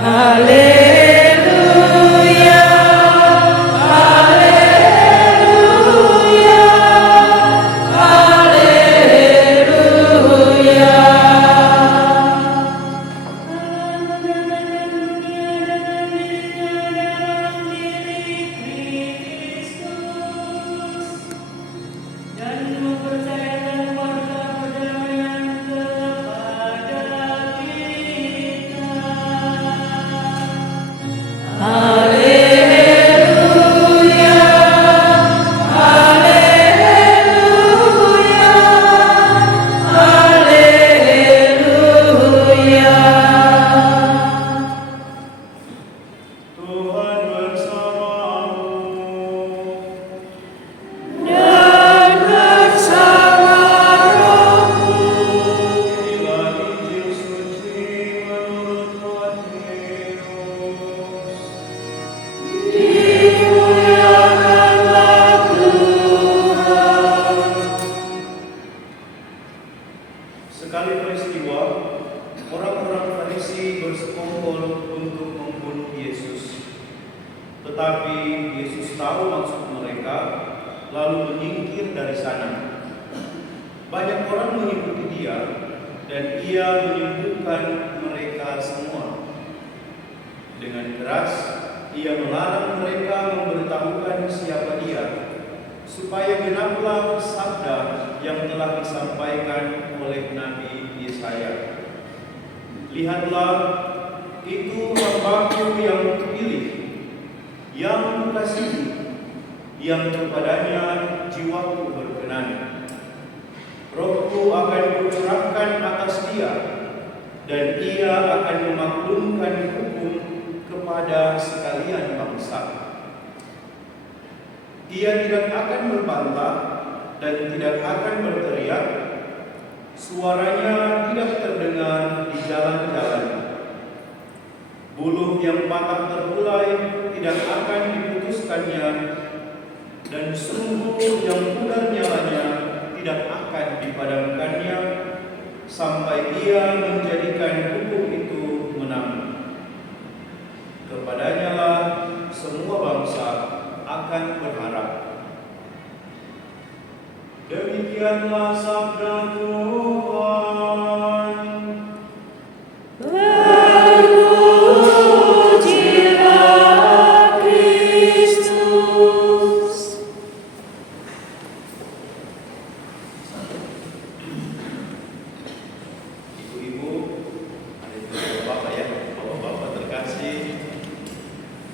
Haleluya, haleluya, haleluya. Dan mempercayakan warta perdamaian kepada kita. Haleluya, haleluya, haleluya. Tuhan bersamamu. Dan bersama rohmu. Inilah Injil suci menurut Matius. Dimuliakanlah Tuhan. Sekali peristiwa, orang-orang Farisi bersekongkol untuk membunuh Yesus. Tetapi Yesus tahu maksud mereka, lalu menyingkir dari sana. Banyak orang mengikuti dia, dan ia menyembuhkan mereka semua. Dengan keras, ia melarang mereka memberitahukan siapa dia, supaya genaplah sabda yang telah disampaikan oleh Nabi Yesaya. Lihatlah, itu hamba-Ku yang kupilih, yang Kukasihi, yang kepadanya jiwaku berkenan. Rohku akan Kucurahkan atas dia, dan ia akan memaklumkan hukum kepada sekalian bangsa. Ia tidak akan berbantah dan tidak akan berteriak. Suaranya tidak terdengar di jalan-jalan. Buluh yang patah terbulai tidak akan diputuskannya, dan sumbu yang pudar nyalanya tidak akan dipadamkannya, sampai ia menjadikan hukum itu menang. Kepadanya lah semua bangsa akan berharap. Demikianlah sabda Tuhan. Terpujilah Kristus. Ibu-ibu, ada juga bapak ya, bapak-bapak terkasih,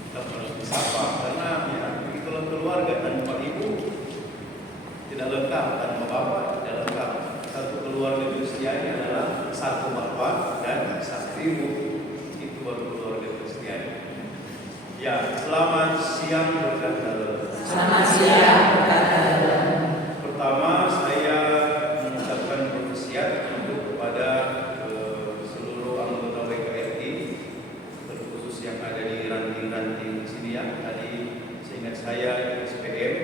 kita harus disapa karena ya begitulah keluarga tanpa ibu tidak lengkap, tanpa bapak tidak lengkap. Satu keluarga Kristiani adalah satu bapak dan satu ibu, itu baru keluarga Kristiani. Ya, selamat siang berkata. Selamat siang, berkata. Pertama, saya mengucapkan berwasiat untuk kepada seluruh anggota WKRI, terkhusus yang ada di ranting-ranting sini ya. Tadi seingat saya SPM,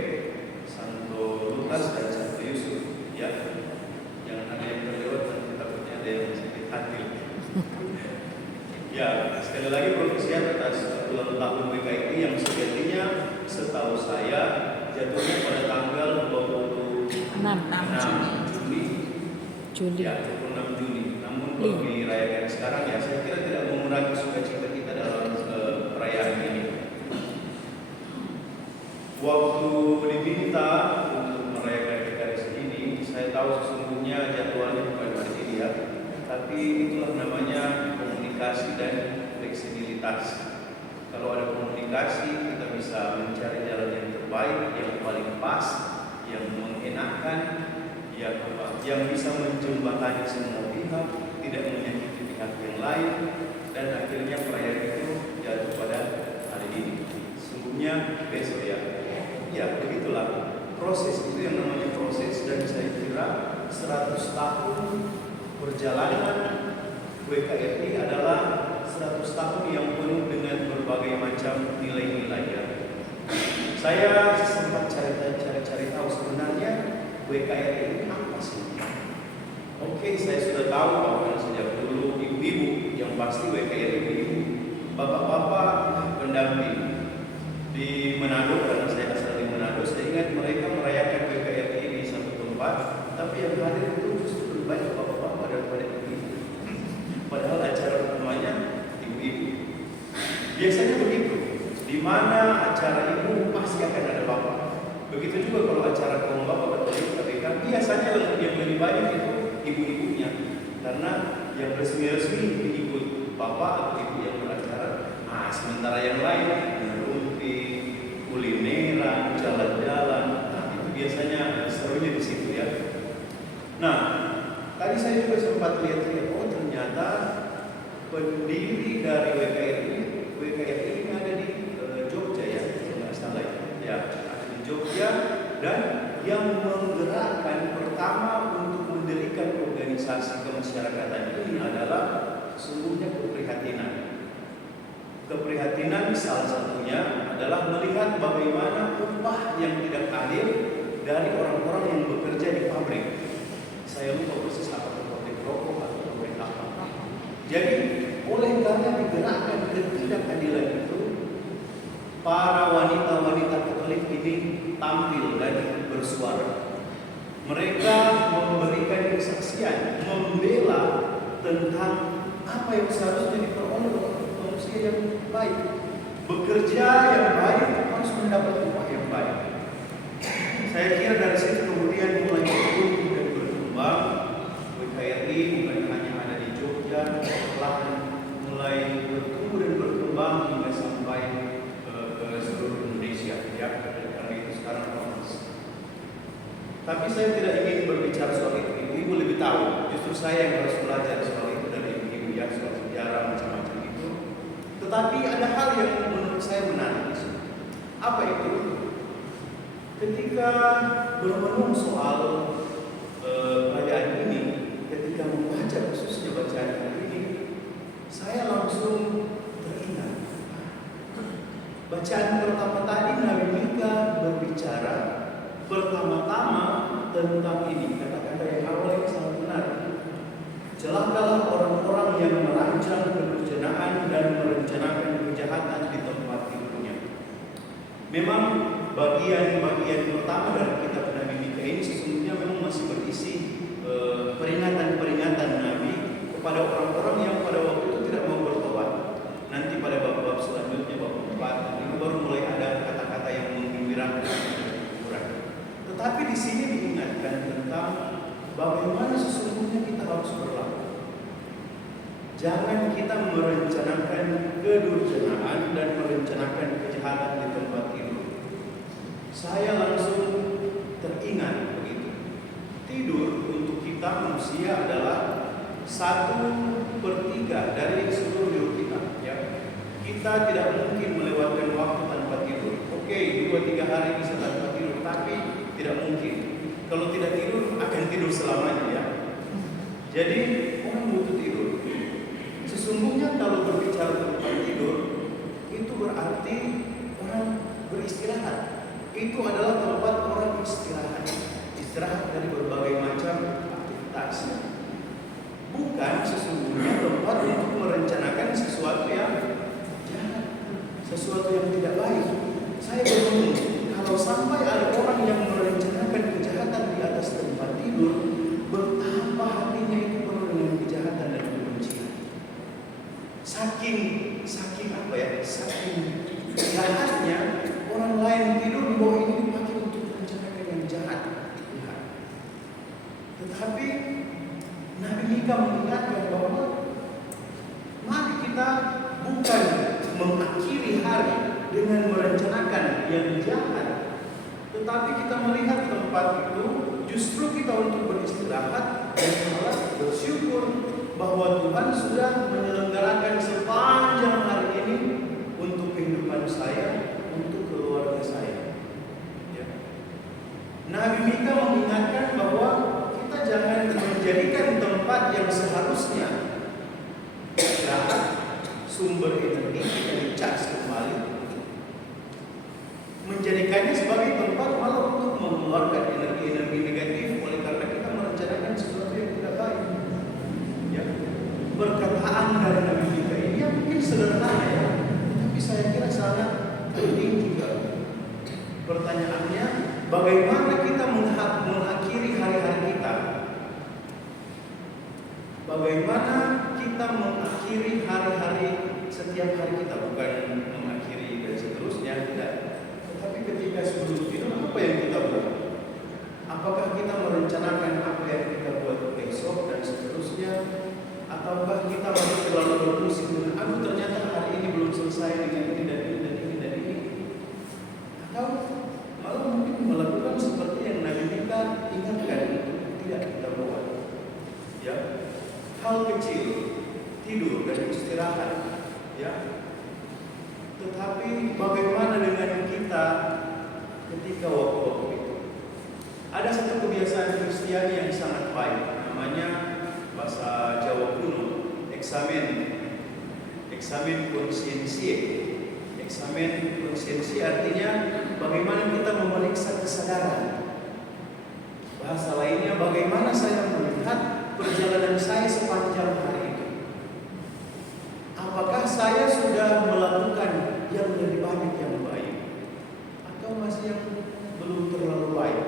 Santo Lukas dan Santo Yusuf. Ya, jangan ada yang terlewat nanti takutnya ada yang sakit hati. Ya, sekali lagi berwasiat atas ulang tahun WKRI yang sejatinya setahu saya jatuhnya pada tanggal 26 Juli. Ya, 26 Juli. Namun kalau dirayakan sekarang ya, saya kira tidak mengurangi sukacita kita dalam perayaan ini. Waktu diminta untuk merayakan Ekaris ini, saya tahu sesungguhnya jadwalnya bukan hari ini ya, tapi itulah namanya komunikasi dan fleksibilitas. Kalau ada komunikasi, kita bisa mencari jalan yang terbaik, yang paling pas, yang mengenakan, yang bisa menjembatani semua pihak, tidak menyakiti pihak yang lain, dan akhirnya perayaan itu jatuh pada hari ini. Sungguhnya besok ya. Ya, begitulah proses itu yang namanya proses, dan saya kira 100 tahun perjalanan WKRI adalah 100 tahun yang penuh dengan berbagai macam nilai-nilainya. Saya sempat cari tahu sebenarnya WKRI ini apa sih? Oke, saya sudah tahu bahwa sejak dulu ibu-ibu yang pasti WKRI ibu-ibu. bapak-bapak pendamping di Manado, karena saya asal di Manado, saya ingat mereka merayakan PKRI di satu tempat, tapi yang hadir itu justru lebih banyak bapak-bapak daripada ibu-ibu. Padahal acara utamanya ibu-ibu. Biasanya begitu. Di mana acara ibu pasti akan ada bapak. Begitu juga kalau acara kaum bapak Katolik KBK, biasanya yang lebih banyak itu ibu-ibunya, karena yang resmi-resmi diikut bapak atau ibu yang beracara. Nah, sementara yang lain ngerumpi, kulineran, jalan-jalan, nah itu biasanya serunya di situ ya. Nah, tadi saya juga sempat lihat-lihat, oh ternyata pendiri dari WKRI ini ada di Jogja ya, kalau nggak salah ya, ada di Jogja, dan yang menggerakkan pertama untuk mendirikan organisasi kemasyarakatan ini adalah sesungguhnya keprihatinan. Keprihatinan salah satunya adalah melihat bagaimana upah yang tidak adil dari orang-orang yang bekerja di pabrik. Saya lupa persis apa pabrik rokok atau pabrik apa. Jadi oleh karena digerakkan ketidakadilan itu, para wanita-wanita Katolik ini tampil dan bersuara. Mereka memberikan kesaksian, membela tentang apa yang seharusnya diperoleh oleh manusia yang baik. Bekerja yang baik harus mendapat upah yang baik. Saya kira dari situ kemudian mulai bertumbuh dan berkembang. WKRI bukan hanya ada di Jogja, telah mulai bertumbuh dan berkembang hingga sampai ke seluruh Indonesia. Ya, karena itu sekarang provinsi. Tapi saya tidak ingin berbicara soal itu. Ibu lebih tahu. Justru saya yang harus belajar soal itu dari ibu ya, soal sejarah macam-macam itu. Tetapi ada hal yang menurut saya menarik. Apa itu? Ketika bermenung soal kerajaan ini, ketika membaca khususnya bacaan ini, saya langsung teringat. Bacaan pertama tadi Nabi Mika berbicara pertama-tama tentang ini, kata-kata yang awal yang sangat benar. Celakalah orang-orang yang merancang kedurjanaan dan merencanakan kejahatan di tempat tidurnya. Memang bagian-bagian pertama dari kitab Nabi Mika ini sesungguhnya memang masih berisi peringatan-peringatan Nabi kepada orang-orang yang pada waktu itu tidak mau bertobat. Nanti pada bab-bab selanjutnya, bab 4, itu baru mulai ada kata-kata yang menggembirakan. Tetapi di sini diingatkan tentang bagaimana sesungguhnya kita harus berlaku. Jangan kita merencanakan kedurjanaan dan merencanakan kejahatan di tempat tidur. Saya langsung teringat begitu. Tidur untuk kita manusia adalah 1/3 dari seluruh hidup kita. Ya. Kita tidak mungkin melewatkan waktu tanpa tidur. Oke, 2-3 hari bisa tanpa tidur, tapi tidak mungkin. Kalau tidak tidur, akan tidur selamanya ya. Jadi orang butuh tidur. Sesungguhnya kalau berbicara tentang tidur, itu berarti orang beristirahat. Itu adalah tempat orang istirahat. Istirahat dari berbagai macam aktivitas. Bukan sesungguhnya tempat untuk merencanakan sesuatu yang jahat, sesuatu yang tidak baik. Saya bertemu kalau sampai ada orang yang merencanakan kejahatan di atas tempat tidur, betapa hatinya itu penuh dengan kejahatan dan kebencian. Saking apa ya? Saking jahatnya orang lain tidur di bawah ini dipakai untuk merencanakan yang jahat. Ya. Tetapi Nabi Mika mengingatkan bahwa mari kita bukan mengakhiri hari dengan merencanakan yang jahat, tetapi kita melihat tempat itu justru kita untuk beristirahat dan malah bersyukur bahwa Tuhan sudah menyelenggarakan sepanjang hari ini untuk kehidupan saya, untuk keluarga saya. Ya. Nabi Mika mengingatkan bahwa kita jangan menjadikan tempat yang seharusnya istirahat, sumber energi kita dicas kembali, menjadikannya sebagai tempat malah untuk mengeluarkan energi-energi negatif oleh karena kita merencanakan sesuatu yang tidak baik. Ya. Perkataan dari Nabi Mika ini yang mungkin sederhana ya, sangat penting juga. Pertanyaannya, bagaimana kita mengakhiri hari-hari kita? Bagaimana kita mengakhiri hari-hari setiap hari kita? Bukan mengakhiri dan seterusnya, tidak. Tetapi ketika sebelum tidur, apa yang kita buat? Apakah kita merencanakan apa yang kita buat besok dan seterusnya? Ataukah kita masih terlalu berpusing dengan, aduh ternyata hari ini belum selesai dengan ini dan ini dan ini dan ini? Atau malah mungkin melakukan seperti yang Nabi kita ingatkan untuk tidak kita buat. Ya, hal kecil, tidur dan istirahat. Ya, tetapi bagaimana dengan kita ketika waktu-waktu itu? Ada satu kebiasaan Kristiani yang sangat baik, namanya bahasa Jawa kuno, eksamen konsiensie. Eksamen konsiensie artinya bagaimana kita memeriksa kesadaran. Bahasa lainnya, bagaimana saya melihat perjalanan saya sepanjang hari itu. Apakah saya sudah melakukan yang lebih banyak yang baik, atau masih yang belum terlalu baik?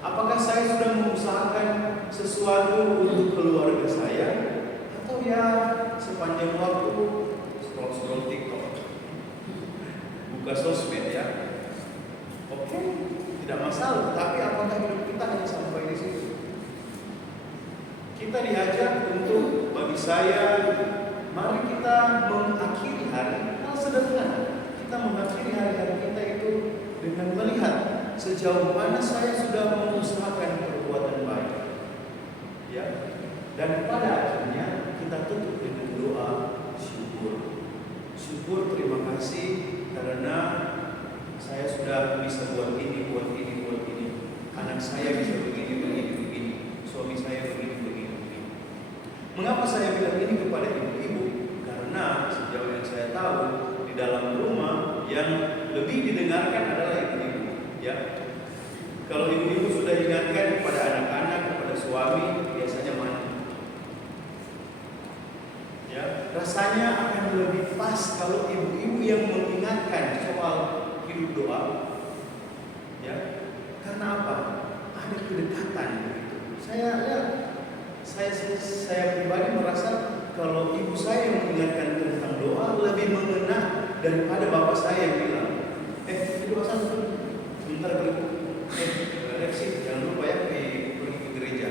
Apakah saya sudah mengusahakan sesuatu untuk keluarga saya, atau ya sepanjang waktu scroll TikTok, buka sosmed ya? Oke, tidak masalah. Tapi apakah hidup kita hanya sampai di situ? Kita diajak untuk, bagi saya, mari kita mengakhiri hari, hal sederhana. Kita mengakhiri hari-hari kita itu dengan melihat sejauh mana saya sudah mengusahakan perbuatan baik. Ya. Dan pada akhirnya kita tutup dengan doa syukur. Syukur, terima kasih karena saya sudah bisa buat ini. Anak saya bisa begini. Suami saya begini. Mengapa saya bilang ini kepada ibu-ibu? Karena sejauh yang saya tahu, di dalam rumah yang lebih didengarkan adalah ibu-ibu. Ya, kalau ibu-ibu sudah ingatkan kepada anak-anak, kepada suami, biasanya mana? Ya, rasanya akan lebih pas kalau ibu-ibu yang mengingatkan soal hidup doa. Ya, karena apa? Ada kedekatan begitu. Saya pribadi merasa kalau ibu saya yang mengingatkan tentang doa lebih mengena daripada bapak saya yang bilang, itu asal sebentar berikut, Reksi, jangan lupa ya pergi ke gereja,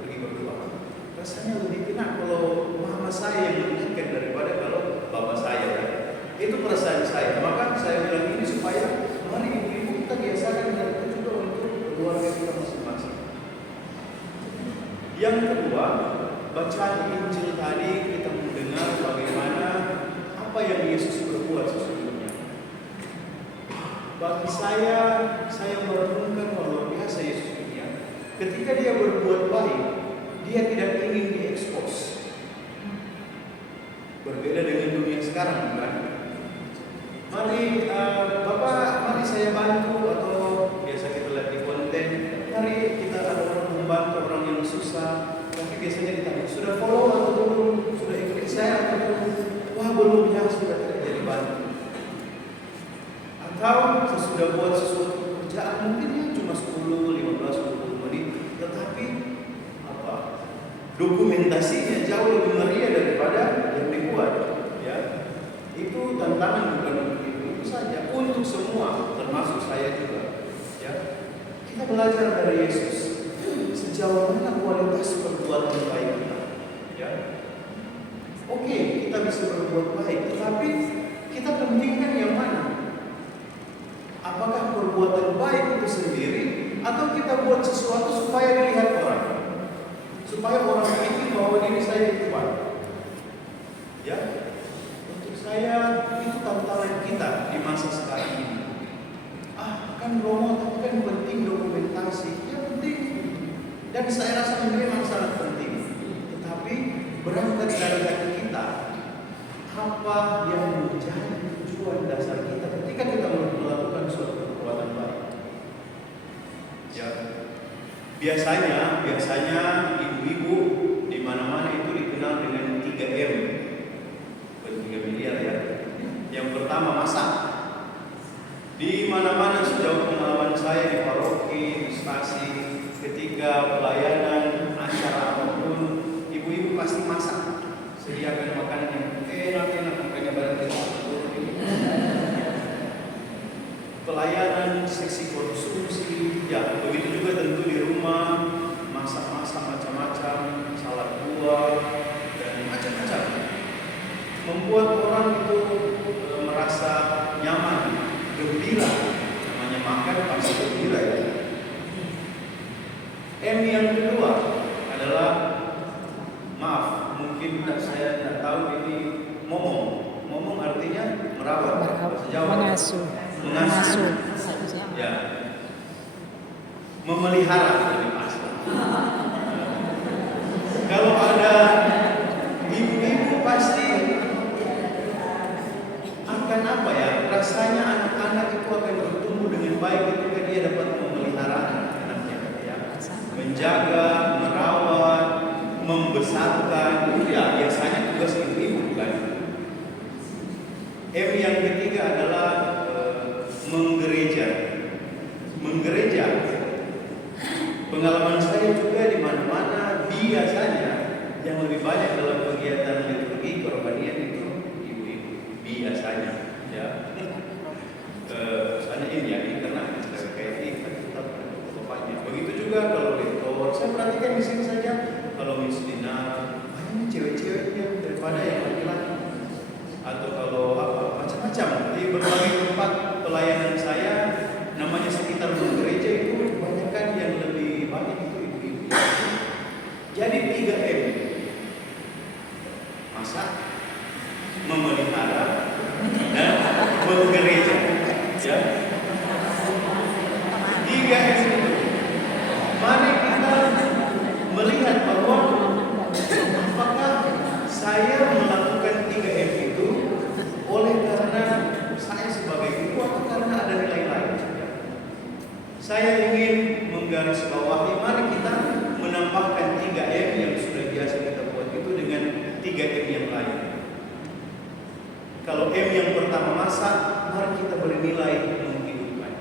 pergi berdoa. Rasanya lebih kena kalau mama saya yang mengingatkan daripada kalau bapak saya. Itu perasaan saya. Maka saya bilang ini supaya mari ibu kita biasakan dan itu juga untuk keluarga kita masing-masing. Yang kedua, bacaan Injil tadi kita mendengar bagaimana apa yang Yesus berbuat sesungguhnya. Bagi saya merenungkan luar biasa Yesus ini. Ketika dia berbuat baik, dia tidak ingin diekspos. Berbeda dengan dunia sekarang, bukan? Mari Bapak, mari saya bantu, atau biasa kita lihat di konten, mari kita ada orang membantu orang yang susah. Tapi biasanya ditanya, sudah follow atau belum? Sudah ikut saya atau belum? Wah belum, ya sudah tidak jadi bantu. Atau sesudah buat sesuatu pekerjaan mungkin ya cuma 10, 15, 20 menit, tetapi dokumentasinya jauh lebih meriah daripada yang dibuat. Ya, itu tantangan bukan untuk itu saja, untuk semua, termasuk saya juga. Ya, kita belajar dari Yesus sejauh mana kualitas perbuatan baik kita. Ya, oke, kita bisa berbuat baik, tetapi kita pentingkan yang mana? Apakah perbuatan baik itu sendiri, atau kita buat sesuatu supaya dilihat orang, supaya orang pikir bahwa diri saya itu baik? Ya, untuk saya itu tantangan kita di masa sekarang ini. Kan Romo, tapi kan penting dokumentasi, ya penting. Dan saya rasa memang sangat penting. Tetapi berangkat dari hati kita, apa yang menjadi tujuan dasar kita ketika kita melakukan suatu perbuatan baik? Ya, biasanya ibu-ibu di mana-mana itu dikenal dengan 3M, bukan 3 miliar ya. Yang pertama masak. Di mana-mana sejauh pengalaman saya di paroki, di stasi, ketika pelayanan acara apapun, ibu-ibu pasti masak, sediakan makanan yang enak-enak, makanya barang kita pelayanan, seksi konsumsi, ya begitu juga tentu di rumah, masak-masak macam-macam, salad buah dan macam-macam, membuat orang itu merasa nyaman, gembira. Namanya makan pasti gembira ya. M yang kedua adalah, maaf, mungkin saya tidak tahu ini momong. Momong artinya merawat, bahasa Jawa. Mengasuh. Ya. Memelihara lebih pasti. Kalau ada ibu-ibu pasti akan apa ya? Rasanya anak-anak itu akan bertumbuh dengan baik ketika dia dapat memelihara anak-anaknya ya. Menjaga, merawat, membesarkan, ya biasanya tugas ibu-ibu kan. M yang ketiga adalah menggereja. Menggereja. Pengalaman saya juga di mana-mana biasanya yang lebih banyak dalam kegiatan liturgi kerohanian itu ibu-ibu biasanya ya. Soalnya ini ya, ini karena kayak ini tetap bapaknya. Begitu juga kalau lektor, saya perhatikan di sini saja kalau misdinar banyak cewek-ceweknya daripada yang laki-laki. Atau kalau apa macam-macam di berbagai tempat pelayanan saya, namanya sekitar gereja itu kebanyakan yang lebih banyak itu ibu-ibu. Jadi 3M: masak, memelihara, dan menggereja. Ya. 3M itu. Mari kita melihat bahwa apakah saya melakukan 3M itu oleh karena saya sebagai ibu atau karena ada nilai lain. Saya ingin menggarisbawahi, mari kita menambahkan 3M yang sudah biasa kita buat itu dengan 3M yang lain. Kalau M yang pertama masak, mari kita beri nilai menghidupkan.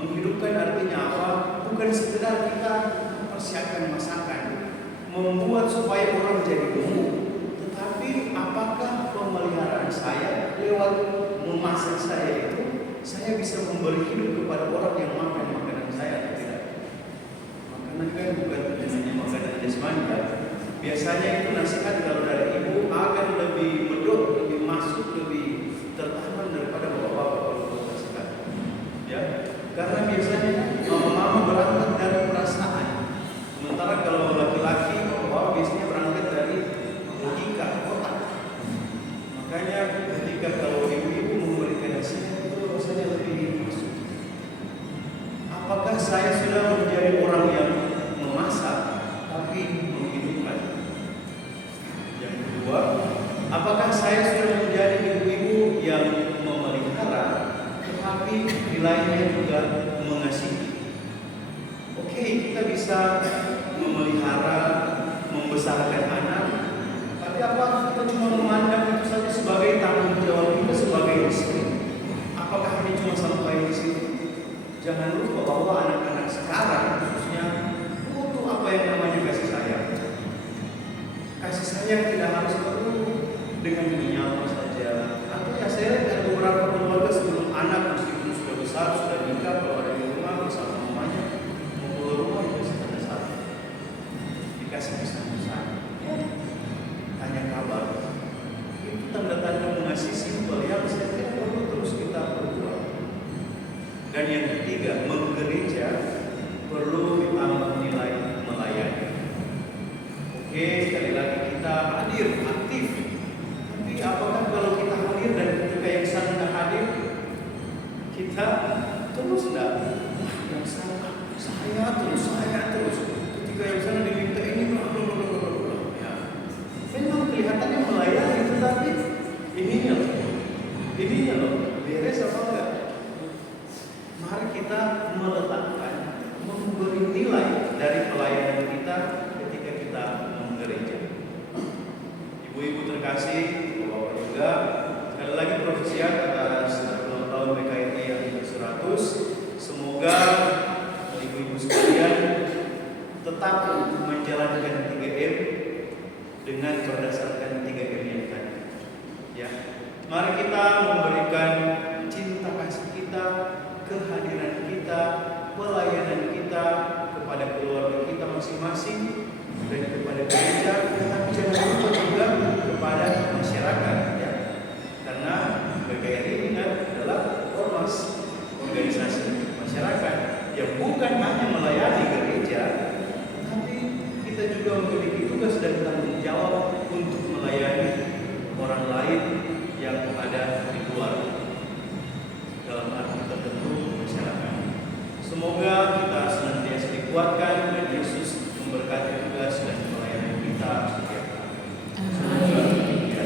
Menghidupkan artinya apa? Bukan sekedar kita persiapkan masakan, membuat supaya orang jadi gemuk, tetapi apakah pemeliharaan saya lewat memasak saya itu, saya bisa memberi hidup kepada orang yang makan makanan saya atau tidak? Makanan kan bukan hanya makanan jasmani kan. Biasanya itu nasihat kalau dari ibu akan lebih medok, lebih masuk, lebih tertahan daripada bapak-bapak kalau nasihat. Ya, karena biasanya mama-mama berangkat dari perasaan. Sementara kalau laki-laki, bapak biasanya berangkat dari logika, otak. Makanya ketika kalau ibu-ibu memberikan nasihat itu rasanya lebih masuk. Apakah saya sudah menjadi orang yang memasak tapi menghidupkan? Yang kedua, apakah saya sudah menjadi ibu-ibu yang memelihara tetapi nilainya juga mengasihi? Oke, kita bisa memelihara, membesarkan anak, tapi apa kita cuma memandang itu saja sebagai tanggung jawab kita sebagai istri? Apakah ini cuma sampai di situ? Jangan lupa bahwa anak-anak sekarang khususnya butuh apa yang namanya kasih sayang. Kasih sayang tidak harus perlu dengan menyapa saja. Atau ya saya lihat ada beberapa keluarga sebelum anak meskipun sudah besar, sudah nikah, kalau ada di rumah bersama mamanya, mau keluar rumah juga sudah satu. Dikasih pesan-pesan, tanya kabar. Itu tanda-tanda mengasihi simpel yang saya kira perlu terus kita perbuat. Dan yang ketiga, menggereja perlu ditambah nilai melayani. Oke, sekali lagi kita hadir, aktif. Tapi apakah kalau kita hadir dan ketika yang sana tidak hadir, kita terus tidak? Yang sana, saya terus. Ketika yang sana diminta ini, ya. Memang kelihatannya melayani, tetapi ininya loh, beres apa enggak? Mari kita meletakkan, memberi nilai dari pelayanan kita ketika kita menggereja. Ibu-ibu terkasih, bapak juga, sekali lagi profesi atas ulang tahun PKRI yang ke-100. Semoga ibu-ibu sekalian tetap menjalankan 3M dengan berdasarkan 3M yang tadi. Ya, mari kita memberikan cinta kasih kita, kehadiran kita, pelayanan kita kepada keluarga kita masing-masing dan kepada gereja, tetapi jangan lupa juga kepada masyarakat, ya. Karena PGRI ingat adalah ormas, organisasi masyarakat yang bukan hanya melayani gereja, tetapi kita juga memiliki tugas dan tanggung jawab untuk melayani orang lain yang ada di luar, dalam arti tertentu masyarakat. Semoga kita senantiasa dikuatkan dan Yesus memberkati tugas dan pelayanan kita setiap hari. Amin. Ya.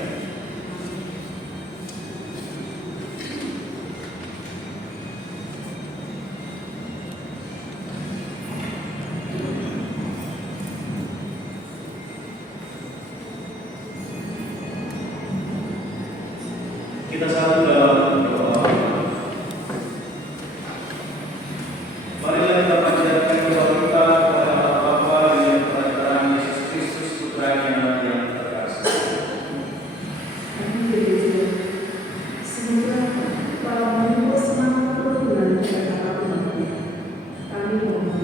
Kita satu dalam doa. Marilah kita panjatkan doa kita kepada Allah Bapa dengan perantara Yesus Kristus Putranya yang terkasih. Semoga para menunggu semangat bulan dan kami mohon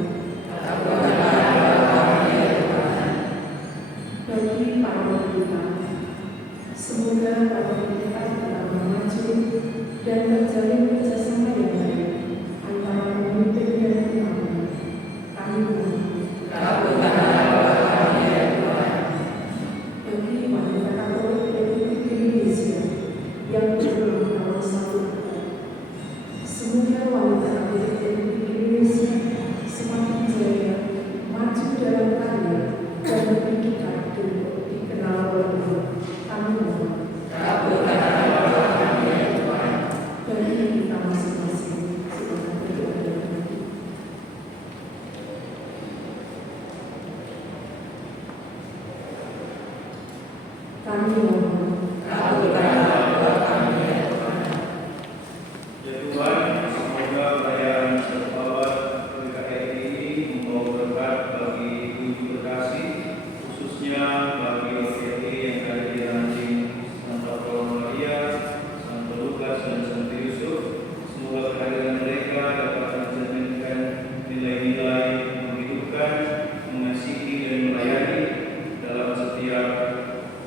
bagi para wanita, semoga para wanita tetap maju dan terjalin kerjasama yang baik antara pemimpin dan umat. Kami mohon bagi wanita Katolik Republik Indonesia yang berulang tahun 1 semoga wanita Katolik Republik Indonesia semakin jaya maju dalam karya dan pendidikan untuk dikenal oleh Allah. Kami mohon bagi kita masing-masing silakan berdoa. Kami mohon Ya Tuhan, semoga pelayanan berbawa PGRI ini membawa berkat bagi ibu berkasih, khususnya bagi PGRI yang ada di ranting Santa Paula Maria, Santo Lukas dan Santo Yusuf. Semoga kehadiran mereka dapat mencerminkan nilai-nilai menghidupkan, mengasihi dan melayani dalam setiap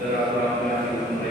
gerak langkah hidup mereka.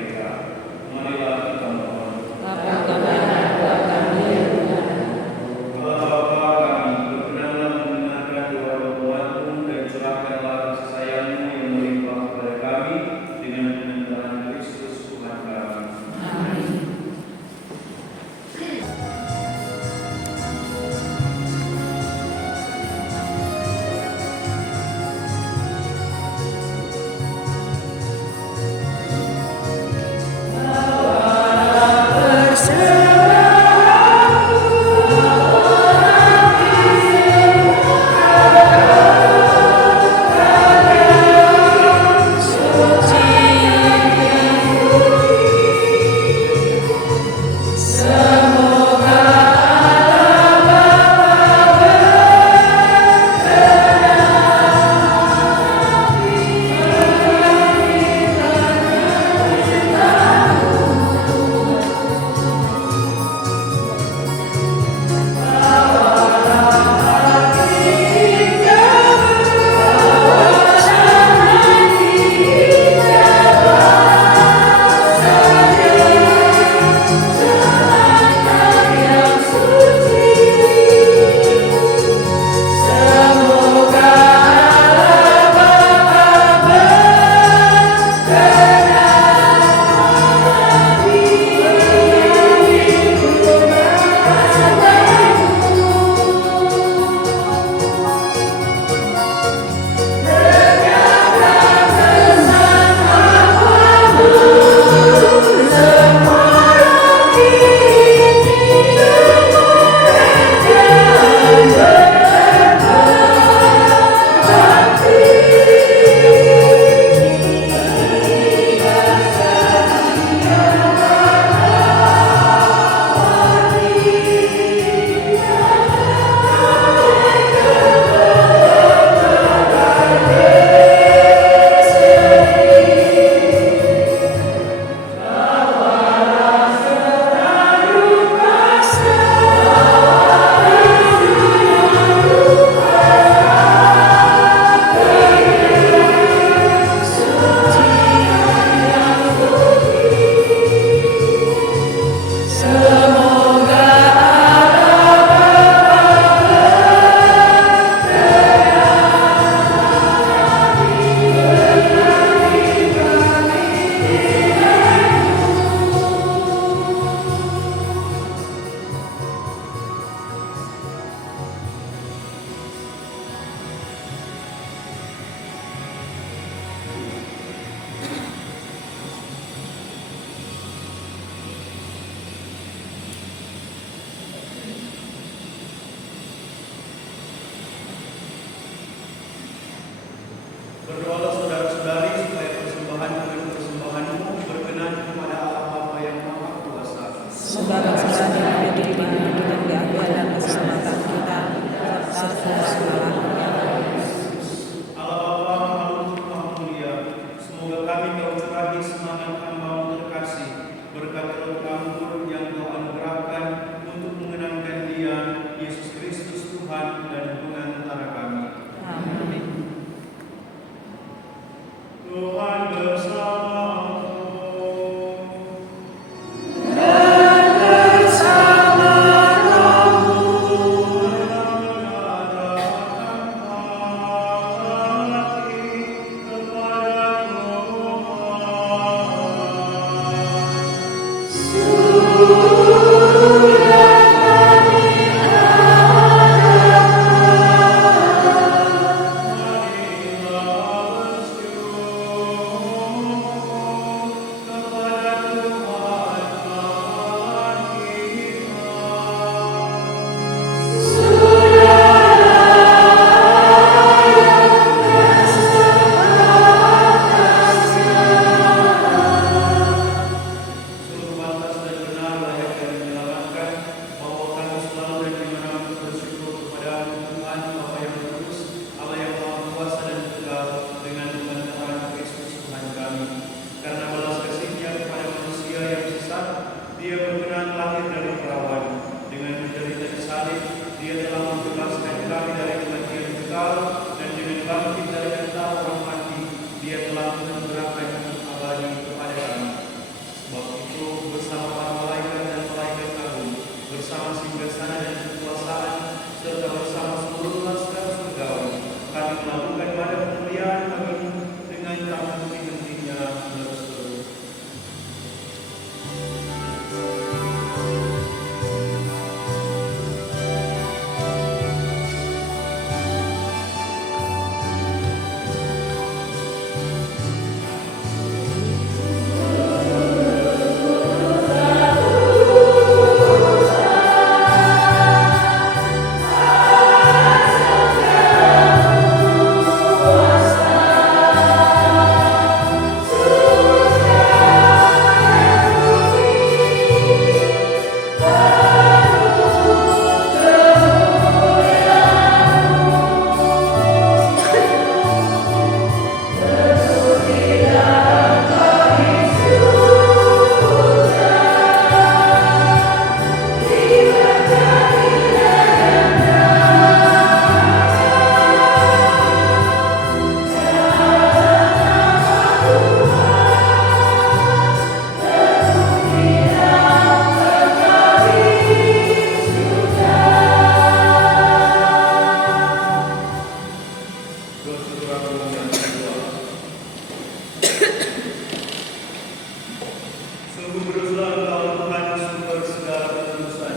Sungguh berdosa Engkau Tuhan sumber segala ketulusan.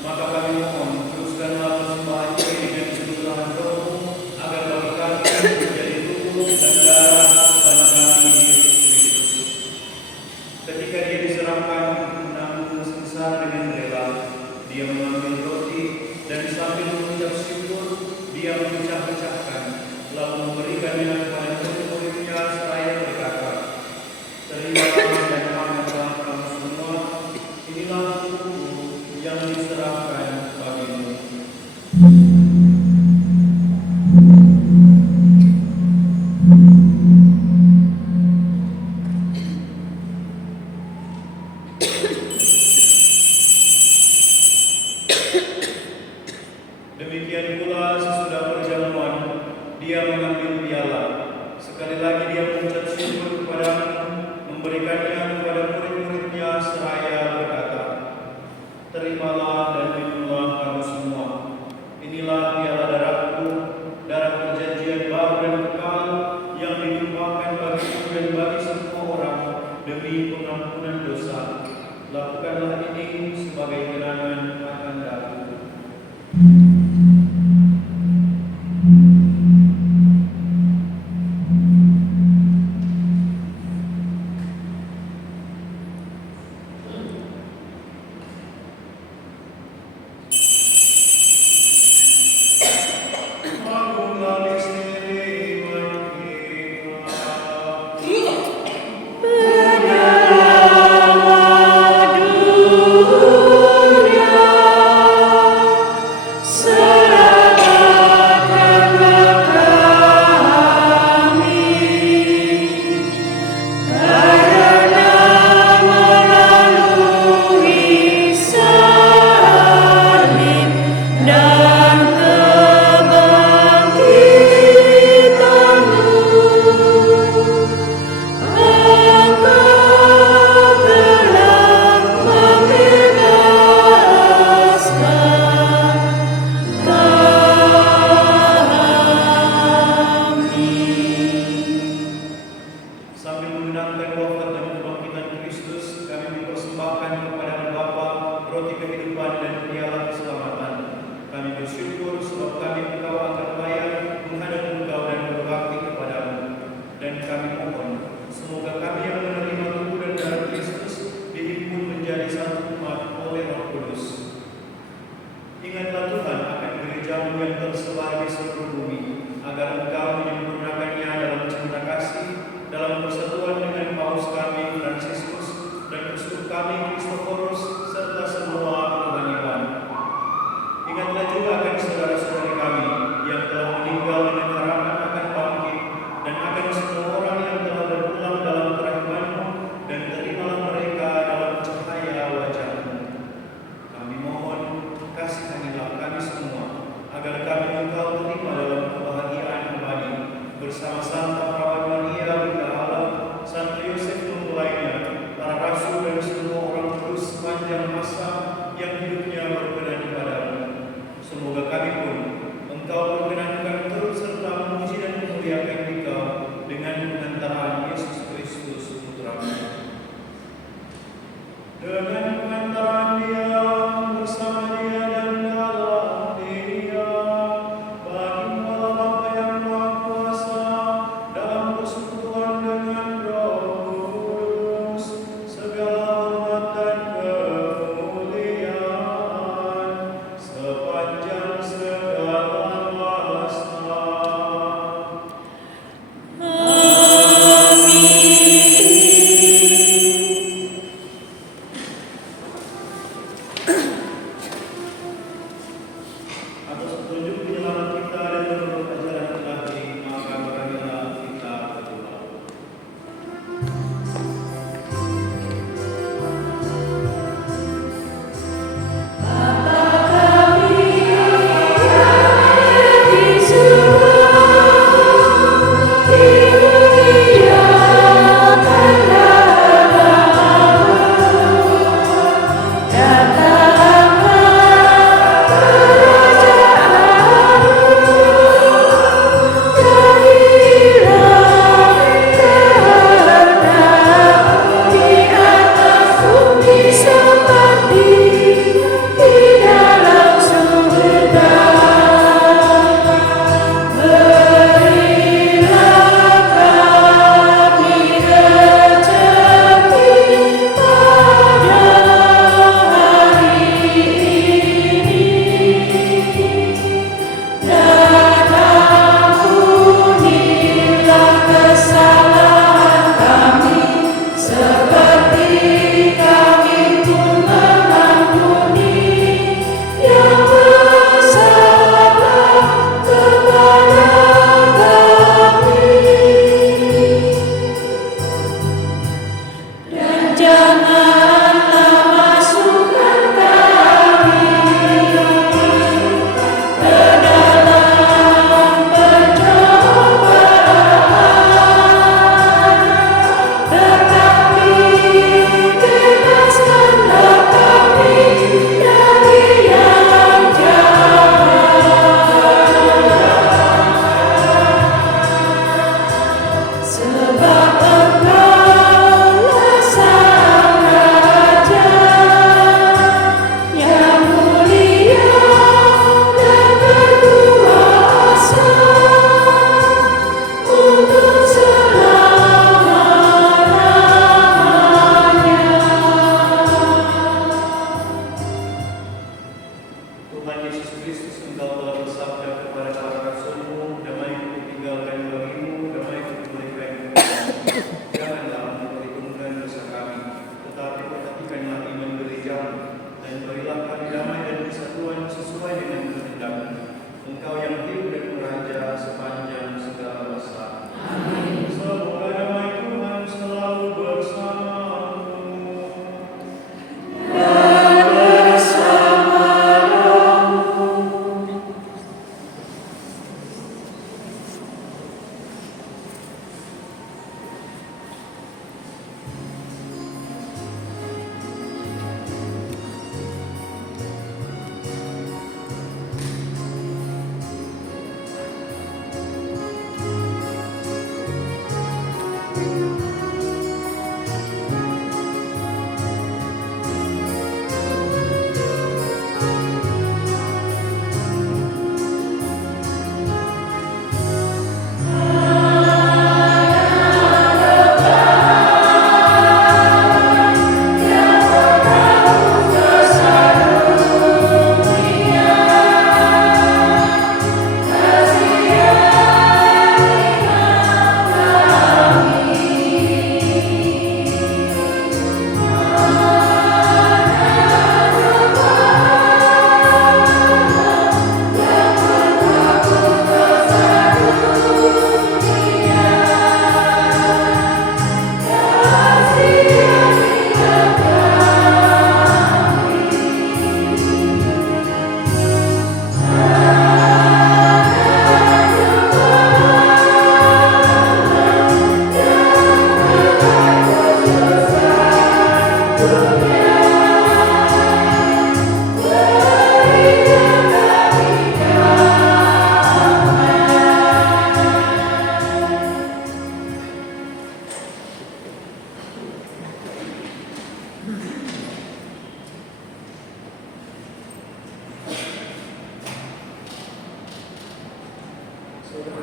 Maka kami mohon, teruskanlah persembahan ini dengan kesempurnaan Roh-Mu, agar bagi kami menjadi tubuh dan darah Tuhan kami Yesus Kristus. Ketika Dia diserahkan untuk menanggung sengsara dengan rela, Dia mengambil roti dan sambil mengucap syukur, Dia memecah-pecahkan, lalu memberikannya kepada murid-muridnya seraya berkata, "Terimalah dan makanlah kamu semua, inilah tubuhku yang diserahkan bagimu." Demikian pula sesudah perjamuan, Dia mengambil piala. Sekali lagi Dia mengucap syukur kepadamu, memberikannya kepada murid-muridnya seraya berkata, "Terimalah dan minumlah kamu semua. Inilah piala darahku, darah perjanjian baru dan kekal, yang ditumpahkan bagimu dan bagi semua orang demi pengampunan dosa. Lakukanlah ini sebagai kenangan akan aku." Sambil mengenangkan wafat dan kebangkitan Kristus, kami mempersembahkan kepada Bapa roti kehidupan dan piala keselamatan. Kami bersyukur sebab kami Engkau anggap layak menghadap Engkau dan berbakti kepadamu. Dan kami mohon, semoga kami yang menerima tubuh dan darah Kristus dihimpun menjadi satu umat oleh Roh Kudus. Ingatlah Tuhan akan gereja-Mu yang tersebar di seluruh bumi, agar Engkau menyempurnakannya dalam cinta kasih, dalam persatuan dengan Paus kami Fransiskus dan Uskup kami Kristoforus serta semua rohaniwan. Ingatlah juga akan saudara-saudari kami yang telah meninggal dengan harapan akan bangkit, dan akan semua orang yang telah berpulang dalam kerahiman-Mu, dan terimalah mereka dalam cahaya wajah-Mu. Kami mohon, kasihanilah kami semua, agar kami Engkau terima dalam kebahagiaan abadi bersama Santa Perawan Maria, Bunda Allah, Santo Yosef mempelainya, para rasul dan semua orang kudus sepanjang masa yang hidupnya berkenan kepadamu. Semoga kami pun Engkau perkenankan turut serta memuji dan memuliakan Engkau dengan pengantaran Yesus Kristus Putra-Mu. Dengan pengantaran Dia, bersama Dia dan dalam Dia, bagi Allah Bapa yang Maha Kuasa, dalam persekutuan dengan Roh Kudus, segala hormat dan kemuliaan sepanjang segala masa.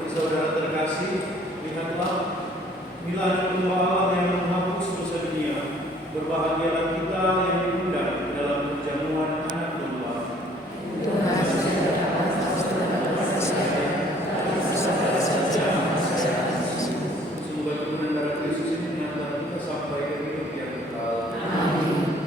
Saudara terkasih, lihatlah milah kedua Allah yang menghapus dosa dunia. Berbahagialah kita yang diundang dalam perjamuan anak domba. Semoga turunan darah Kristus ini mengantar kita sampai ke hidup yang kekal. Amin.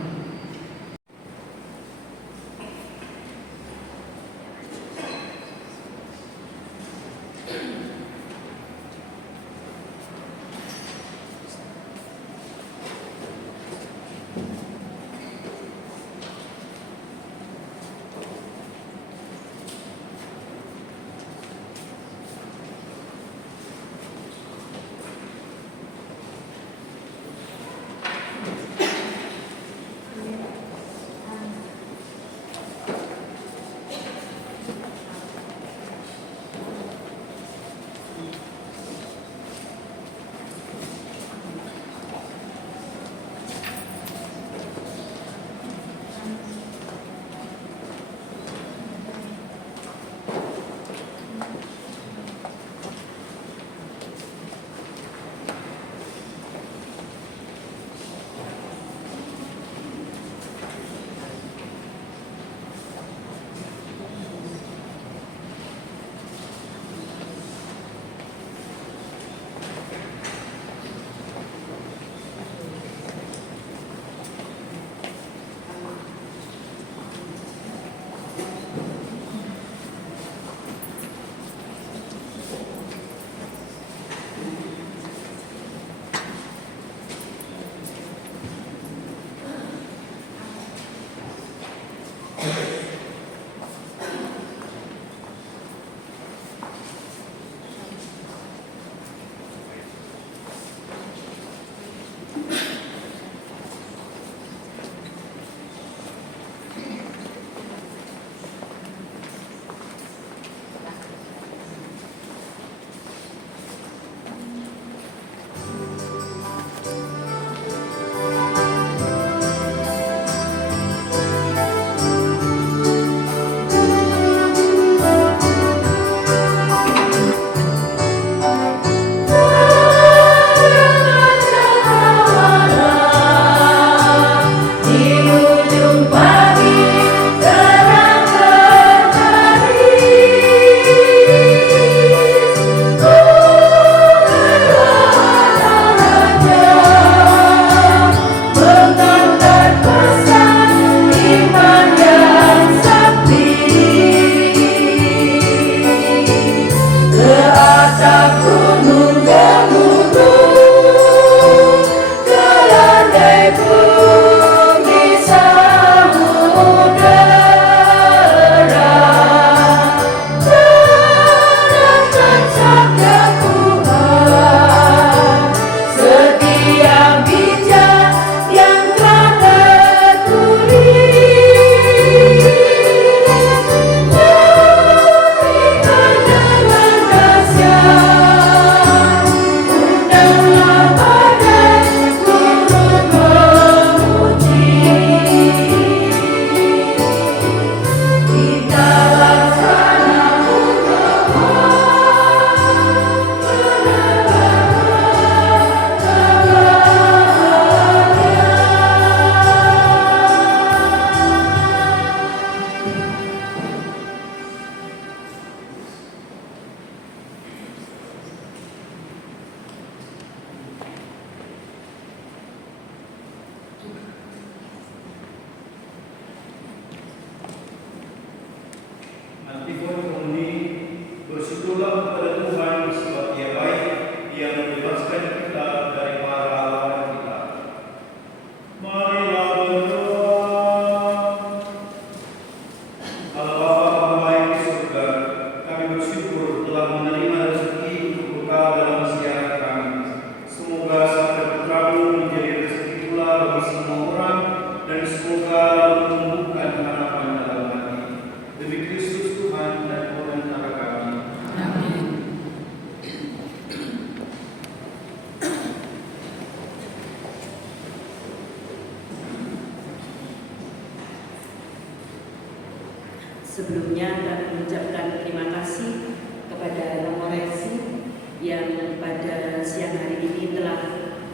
Sebelumnya kami mengucapkan terima kasih kepada Romoreksi yang pada siang hari ini telah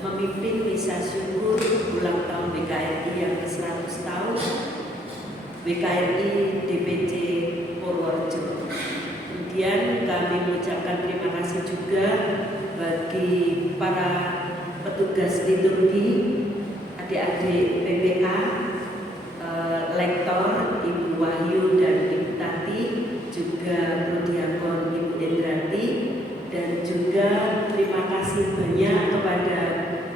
memimpin misa syukur ulang tahun BKRI yang ke-100 tahun BKRI DPC Purworejo. Kemudian kami mengucapkan terima kasih juga bagi para petugas liturgi, adik-adik PPA, lektor Ibu Wahyu dan Ibu Tati, juga Prodiakon Ibu Indrati, dan juga terima kasih banyak kepada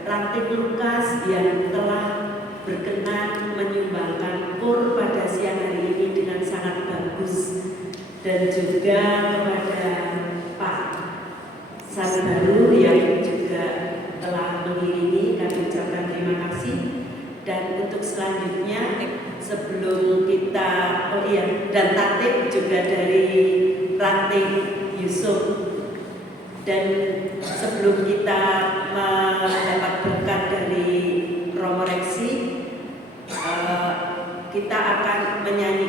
Ranting Lukas yang telah berkenan menyumbangkan kur pada siang hari ini dengan sangat bagus, dan juga kepada Pak Sabaru yang juga telah mengirimi, kami ucapkan terima kasih. Dan untuk selanjutnya sebelum kita dan tatip juga dari Ranting Yusuf, dan sebelum kita mendapat berkat dari Romoreksi, kita akan menyanyi